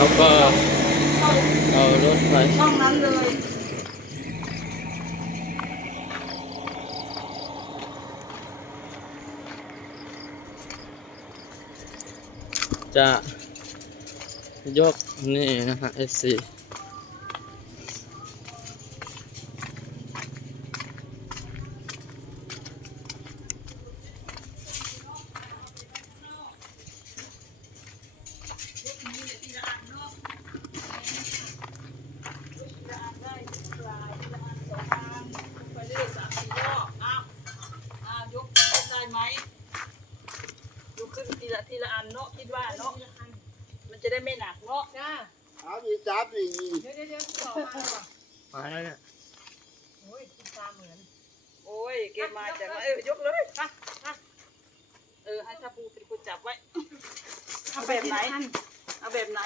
แล้วก็เอารถไปช่องนั้นเลยจะยกนี่นะฮะ FC ไปเรื่อยสามสี่รอบอ้าวอ้าวยกได้ไหมยกขึ้นทีละทีละอันเนาะคิดว่าเนาะมันจะ ได้ไม่หนักเนาะจ้าเอาดีจับดีเดี๋ยวเดี๋ยวเดี๋ยวต่อมาก่อนมาแล้วเนี่ยโอ้ยคุณตาเหมือน โอ้ยเกมมาจากว่าเออยกเลยไปไปเออให้ชาปูเป็นคนจับไว้เอาแบบไหนเอาแบบไหน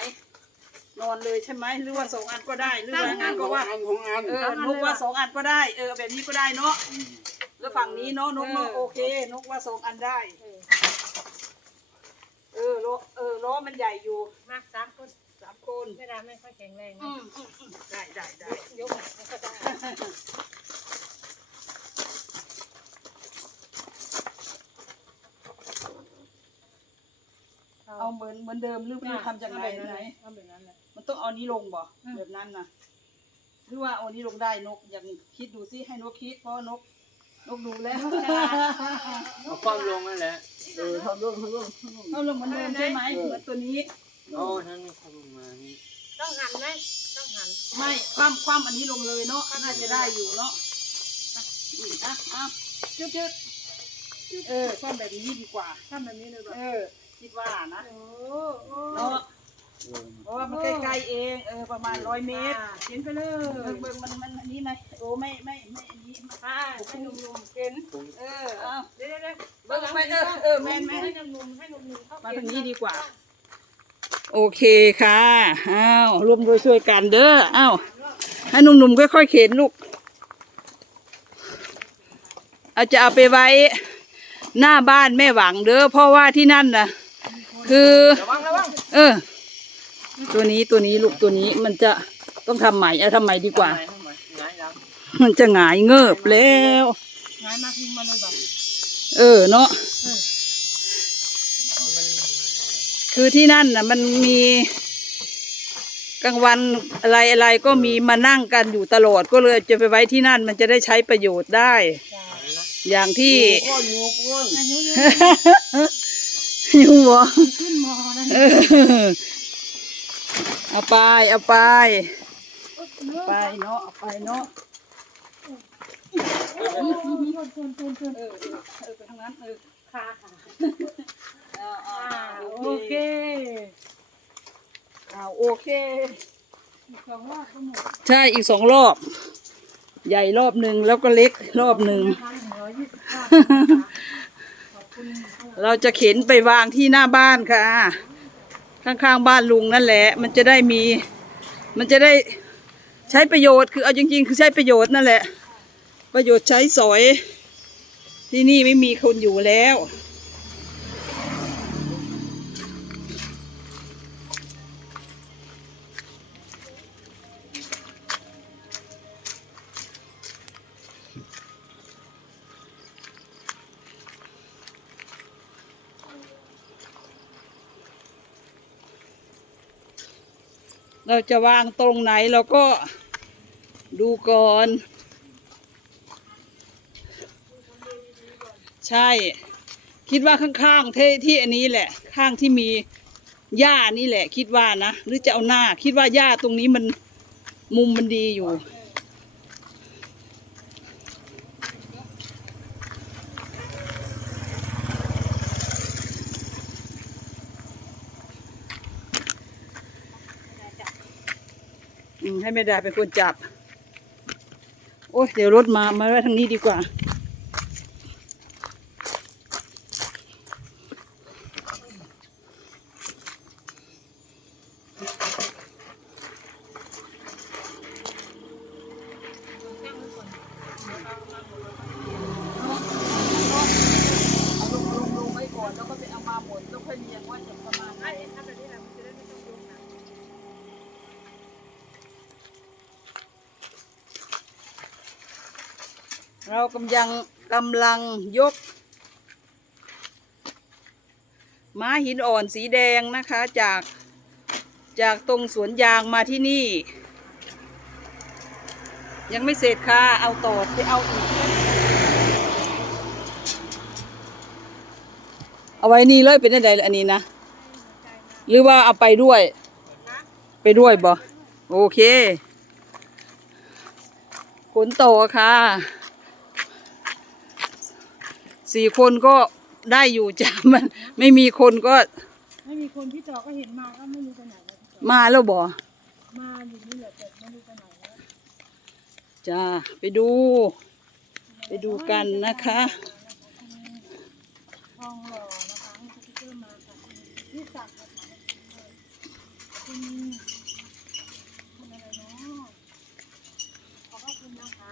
นอนเลยใช่ไหมหรือว่าสองอันก็ได้หรือว่าอันขก็องว่าอันของอันเออนกว่าสองอันก็ได้ เออแบบนี้ก็ได้เนาะแล้วฝั่งนี้เนาะนกเนาะโอเคนกว่าสองอันได้เออ ล้อเออล้อมันใหญ่อยู่มาสามคนสามคนไม่ได้ไม่ค่อยแข็งแรงอืนะมอืมอืมได้ได้ได้ยกหนักไม่ค่อยได้เอาเหมือนเหมือนเดิมหรือไม่ทำจากไหนไหน เอาแบบนั้นแหละ มันต้องเอานี้ลงบ่อืม แบบนั้นนะหรือว่าเอานี้ลงได้นกอย่างคิดดูสิให้นกคิดเพราะนก นกดูแล้วเอาความลงนั่นแหละเออทำร่วมทำร่วมเอาลงเหมือนเดิมใช่ไหมเหมือนตัวนี้โอ้ท่านคงมานี่ต้องหันไหมต้องหันไม่คว่ำคว่ำอันนี้ลงเลยเนาะน่าจะได้อยู่เนาะอะอืมอะอะจุดจุดเออคว่ำแบบนี้ดีกว่า ทำแบบนี้เลยแบบเออ คิดว่านะ โอ้โอ้เนาะ เพราะว่ามันใกล้ๆเองเออประมาณร้อยเมตรเห็นไปเลเอยอเบิ่งมันมันอันนี้ไหมโอ้ไม่ไม่ไม่อันนี้มาอ่าให้หนุ่มๆเห็นเออเอาเดี๋ยวเดี๋ยวเดี๋ยวเบิ่งไปเออเออแม่นแม่นให้หนุ่มๆให้หนุ่มๆเข้ามาเก็บทางนี้ดีกว่า โอเคค่ะอ้าวรวมโดวยช่วยกันเด้ออ้าวให้หนุ่มๆค่อยๆเข็นลูกอาจจะเอาไปไว้หน้าบ้านแม่หวังเด้อเพราะว่าที่นั่นน่ะคือระวังระวังเออ ตัวนี้ตัวนี้ลูกตัวนี้มันจะต้องทำใหม่เอาทำใหม่ดีกว่าไหนเข้ามาไหนหลังมันจะหงายเงิบแล้วงานมาทิ้งมาเลยแบบเออเนาะคือที่นั่นน่ะ มันมีกลางวันอะไรอะไรก็มีมานั่งกันอยู่ตลอดก็เลยจะไปไว้ที่นั่นมันจะได้ใช้ประโยชน์ได้จ้าอย่างที่ก้อนงูก้อนอายุเยอะ อยู่บ่ ขึ้นมอนั่น เออเอาไป เอาไป ไปเนาะ เอาไปเนาะชนชนชนชนเออเออเออไปทางนั้นเออค่ะค่ะเอาเอาอ่าเอาโอเคเอาโอเคสองรอบก็หมดใช่อีกสองรอบ ใหญ่รอบหนึ่งแล้วก็เล็กรอบหนึ่งพันหนึ่งร้อยยี่สิบห้าขอบคุณเราจะเข็นไปวางที่หน้าบ้านค่ะ ข้างๆบ้านลุงนั่นแหละ มันจะได้มี มันจะได้ใช้ประโยชน์คือเอาจริงๆ คือใช้ประโยชน์นั่นแหละ ประโยชน์ใช้สอย ที่นี่ไม่มีคนอยู่แล้ว เราจะวางตรงไหนเราก็ดูก่อน ใช่ คิดว่าข้างๆที่ที่อันนี้แหละ ข้างที่มีหญ้านี่แหละ คิดว่านะ หรือจะเอาหน้า คิดว่าหญ้าตรงนี้มันมุมมันดีอยู่ ให้แม่ดาเป็นคนจับ โอ้ยเดี๋ยวรถมา มาไว้ทางนี้ดีกว่าเอาลงลงลงไว้ก่อนแล้วก็ไปเอามาหมดแล้วค่อยเรียงว่าจะประมาณไหน ถ้าแบบนี้เราจะได้ไม่ต้องยกนะ เรากำลังกำลังยก ม้าหินอ่อนสีแดงนะคะจากจากตรงสวนยางมาที่นี่ ยังไม่เสร็จค่ะ เอาต่อไปเอาอีกเอาไว้นี่เลยเป็นได้อันนี้นะ หรือว่าเอาไปด้วย ไปด้วยบ่โอเคขนโตค่ะ สี่คนก็ได้อยู่จ้ะมัน ไม่มีคนก็ไม่มีคนพี่ต่อก็เห็นมาก็ไม่รู้ไปไหนแล้วพี่ต่อมาแล้วบ่มาอยู่นี่แหละแต่ไม่รู้ไปไหนแล้วจ้าไปดู ไปดูกันนะคะ ทองหล่อนะคะให้สติ๊กเกอร์มาค่ะที่สักดิ์นะคะคุณคุณอะไรเนาะขอบพระคุณนะคะ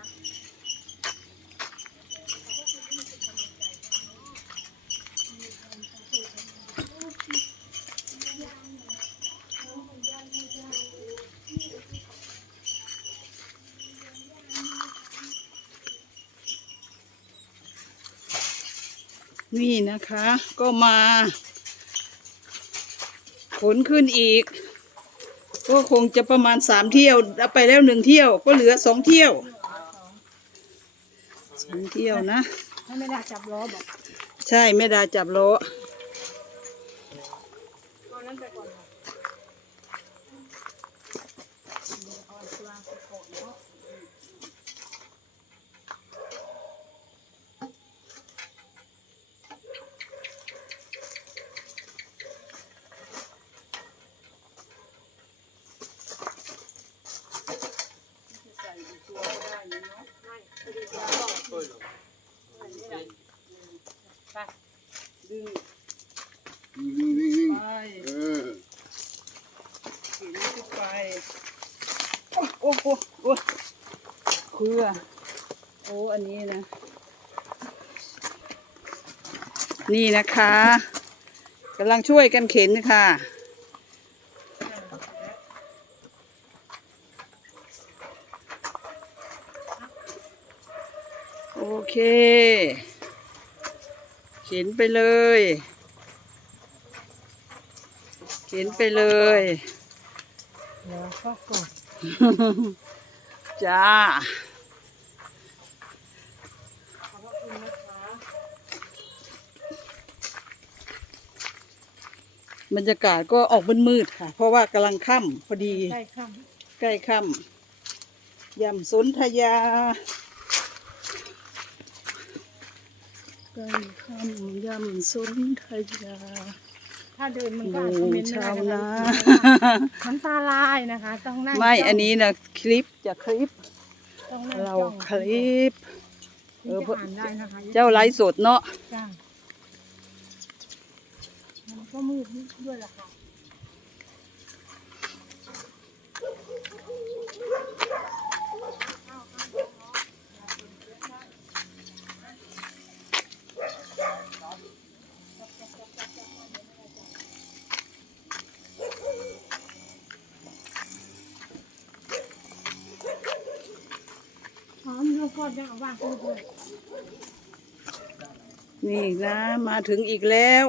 นี่นะคะก็มาขนขึ้นอีก ก็คงจะประมาณสามเที่ยวเอาไปแล้วหนึ่งเที่ยว ก็เหลือสองเที่ยวสองเที่ยวนะถ้าไม่ได้จับล้อบอก ใช่แม่ดาจับโลตอนนั้นไปก่อนค่ะเอาอันกลางไปก่อนเนาะ ดึง วิ่งวิ่งวิ่ง ไป เออ เข็นขึ้นไป โอ้โอ้โอ้โอ้เครือโอ้อันนี้นะ นี่นะคะกำลังช่วยกันเข็นค่ะโอเค เข็นไปเลย เข็นไปเลยเดี๋ยวก็ก่อนจ้า ขอบพระคุณนะคะ บรรยากาศก็ออกมืดๆค่ะ เพราะว่ากำลังค่ำพอดี ใกล้ค่ใกล้ค่ำยำสนธยาใกล้ค่ำยำสนธยาำถ้าเดินมันหก็อาจมู่จะเหม็นชาวได้นานะคะน้ำตาลายนะคะ ต้องนั่งไม่จ้งอันนี้นะคลิปจากคลิปต้องนั่งเราจ้องคลิปถึงจะอ่านได้นะคะเจ้าไลฟ์สดเนาะจ้ามัน ก็มืดนิดด้วยล่ะค่ะอ๋อมีข้วโพดยังเอาว่างข้าวโพดนี่นะมาถึงอีกแล้ว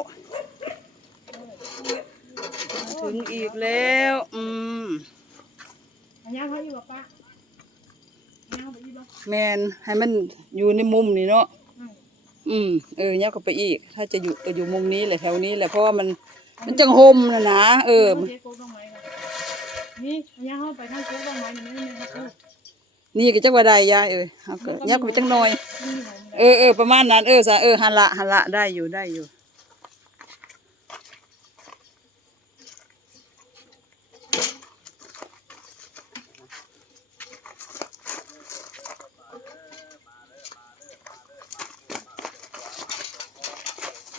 มาถึ งอีกแล้ว อืมอันนี้เขาอยู่กับป้าอันนี้เขาไปอยู่บ้านแมนให้มันอยู่ในมุมนี่เนาะอืมอืมเออยับเข้าไปอีก ถ้าจะอยู่ก็อยู่มุมนี้แหละแถวนี้แหละเพราะว่ามัน มันจังโฮมนะนะเออเจ๊โก้ต้องไหมนะนี่อันนี้เขาไปทางเจ๊ต้องไหมนี่ไม่ได้ครับนี่ก็จักว่าได้ยายเอ้ยเอาก็ยับเข้าไปจังหน่อยนี่ไหนเออเออประมาณนั้นเออซะเออหันละหันละได้อยู่ได้อยู่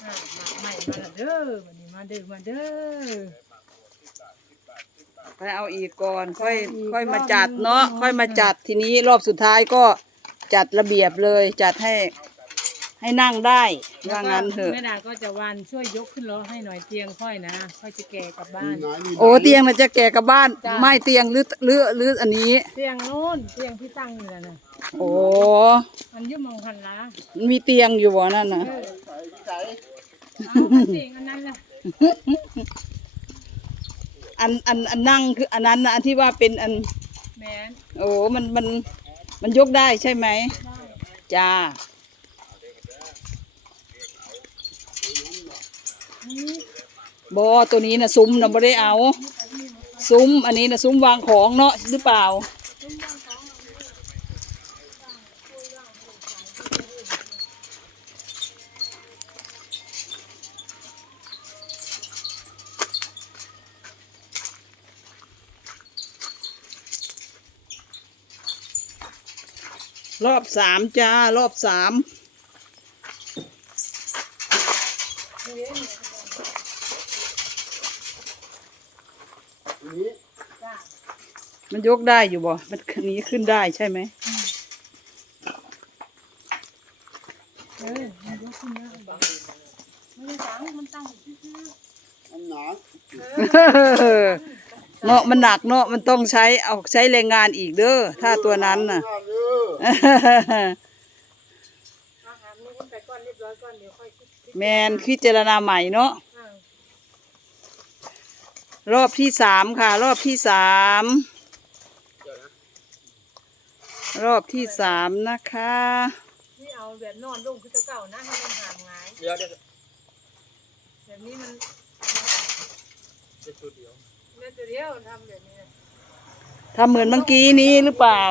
อ่า มาใหม่มาละเด้อวันนี้มาเด้อมาเด้อ ไปเอาอีกก่อนค่อยอีกค่อยมาจัดเนาะค่อยมาจัดทีนี้รอบสุดท้ายก็จัดระเบียบเลย จัดให้ให้นั่งได้ว่างั้นเถอะ แม่ดาก็จะวันช่วยยกขึ้นรถให้หน่อยเตียงค่อยนะค่อยจะแก่กลับบ้าน โอ้เตียงมันจะแก่กับบ้านจ้ะ ไม่เตียงหรือหรือหรืออันนี้ เตียงโน้นเตียงที่ตั้งอยู่นั่นน่ะโอ้มันอยุ่มองหันละมีเตียงอยู่บ่นั่นน่ะเออ อามันจริงอันนั้นแหละอันอันอันนั่งคืออันนั้นนะอันที่ว่าเป็นอันแมนโอ้มันมันมันยกได้ใช่ไหมได้จ้านี่บอตัวนี้นะซุ้มนะบ่ได้เอา ซุ้มอันนี้นะซุ้มวางของเนาะหรือเปล่า รอบสามจ้า รอบสามอันนี้จ้ามันยกได้อยู่บ่ มันนี้ขึ้นได้ใช่ไหม เออมันยกขึ้นได้บ่ไม่ได้สังมันตั้งอยู่ซื่อ อันหนา เนาะมันหนักเนาะมันต้องใช้เอาใช้แรงงานอีกเด้อถ้าตัวนั้นน่ะเออๆอาหารนี่มันไปก้อนเรียบร้อยก้อนเดี๋ยวค่อยคิดคิดแมนพิจารณาใหม่เนาะอ่ารอบที่สามค่ะ รอบที่สามรอบที่สามนะคะนี่เอาแบบนอนลงคือจะเก่านะให้มันห่างหงายเดี๋ยวเดี๋ยวแบบนี้มัน เดี๋ยวชุดเดียว เมื่อตัวเดียวทำแบบนี้นะทำเหมือนเมื่อกี้นี้หรือเปล่า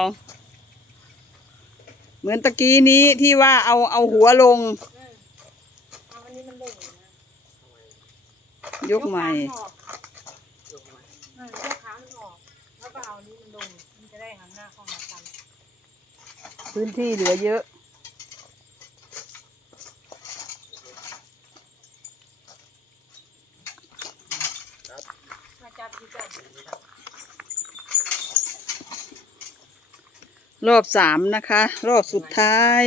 เหมือนตะกี้นี้ที่ว่าเอาเอาหัวลง เออเอาอันนี้มันลงนะยกใหม่ขาออกยกมาเออยกขามันออกแล้วก็เอาอันนี้มันลงมันจะได้หันหน้าเข้าหากัน พื้นที่เหลือเยอะ มาจับที่จับ รอบสามนะคะ รอบสุดท้าย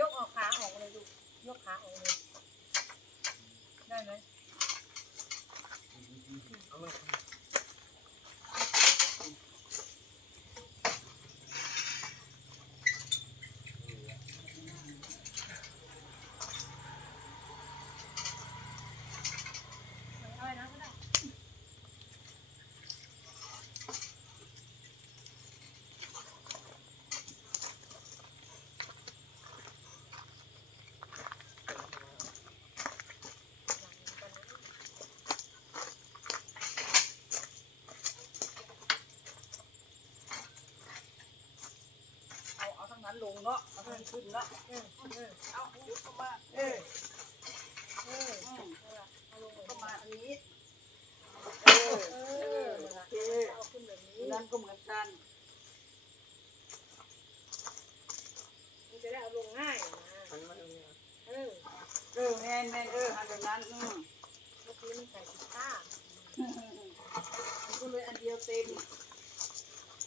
ยกออกขาออกเลยลูกยกขาออกเลยได้ไหม เอามา เอาไว้นะก็ได้ เอาเอาทั้งนั้นลงเนาะเอาทั้ง ขึ้นเนะเออเออเอายกเข้ามาเออเอออืมเอาลงเลยเข้ามาอันนี้เออเออออโอเคเอาขึ้นแบบนี้นั่นก็เหมือนกันมันจะได้เอาลงง่ายนะอันนี้มาตรงนี้นะเออเออแมนแมนเออหันแบบนั้นอืมเมื่อกี้มันใส่ผิดข้างมันก็เลยอันเดียวเต็ม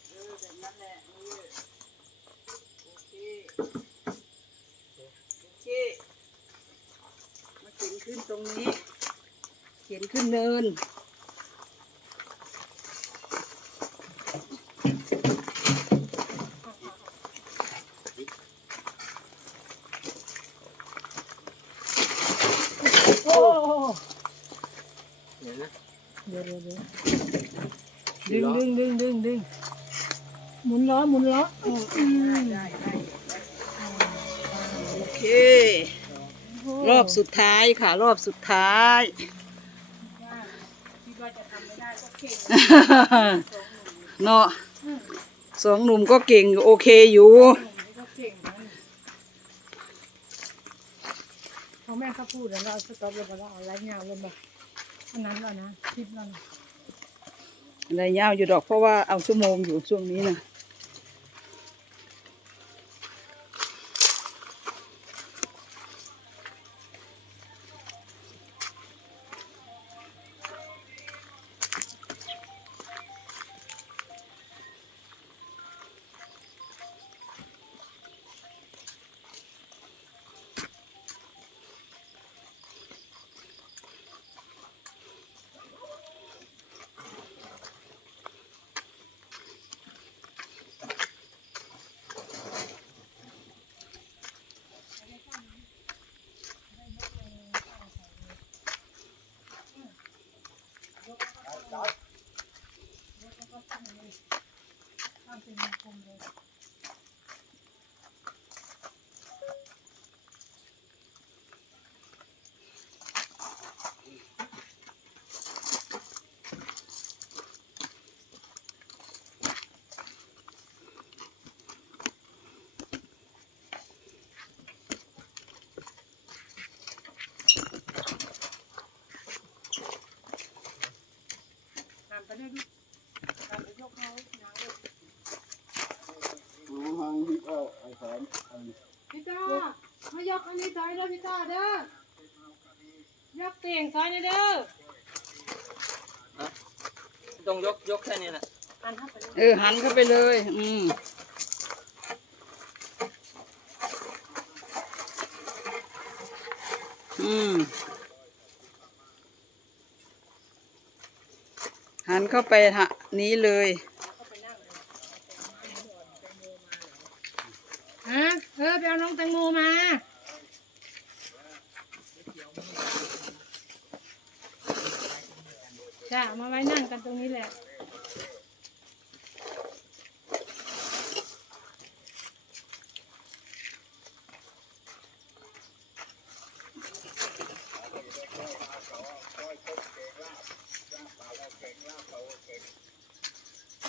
เออแบบนั้นแหละเออโอเคโอเคมาเขียนขึ้นตรงนี้ เขียนขึ้นเนิน โอ้เดี๋ยวนะเดี๋ยวเดี๋ยวเดี๋ยวดึงดึงดึงดึงดึงหมุนล้อหมุนล้ออืมอืมโอเค รอบสุดท้ายค่ะ รอบสุดท้ายคิดว่าจะทำไม่ได้ก็เก่งเนาะสองหนุ่มก็เก่งอยู่โอเคอยู่นี่ก็เก่งนะเขาแม่เขาพูดแล้วเราเอาสต็อปลงไปแล้วเอาไลฟ์เงาลงไปอันนั้นแล้วนะคลิปแล้วนะอะไรยาวอยู่ดอกเพราะว่าเอาชั่วโมงอยู่ช่วงนี้นะ อยกเตียงใส่เด้อต้องยกยกแค่นี้แหละอันทับไปเลยเออหันเข้าไปเลย อืมอืมหันเข้าไปหะนี้เลย ฮะเออไปเอาน้องแตงโมมาจ้าเอามาไว้นั่งกันตรงนี้แหละ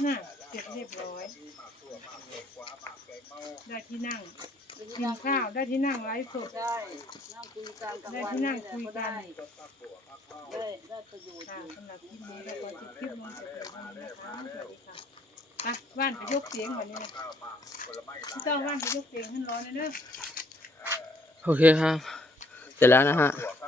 น่ะ เสร็จเรียบร้อย ได้ที่นั่งกินข้าวได้ที่นั่งไลฟ์สด ได้นั่งคุยกันได้ที่นั่งคุยกัน ได้ได้ประโยชน์ค่ะสำหรับคลิปนี้เราก็จะคลิปลงเสร็จแล้ววันนี้นะคะสวัสดีค่ะไปว่านไปยกเสียงก่อนนี่นะพี่ต้องว่านไปยกเสียงขึ้นร้อนเลยเด้อ โอเคครับ เสร็จแล้วนะฮะบวก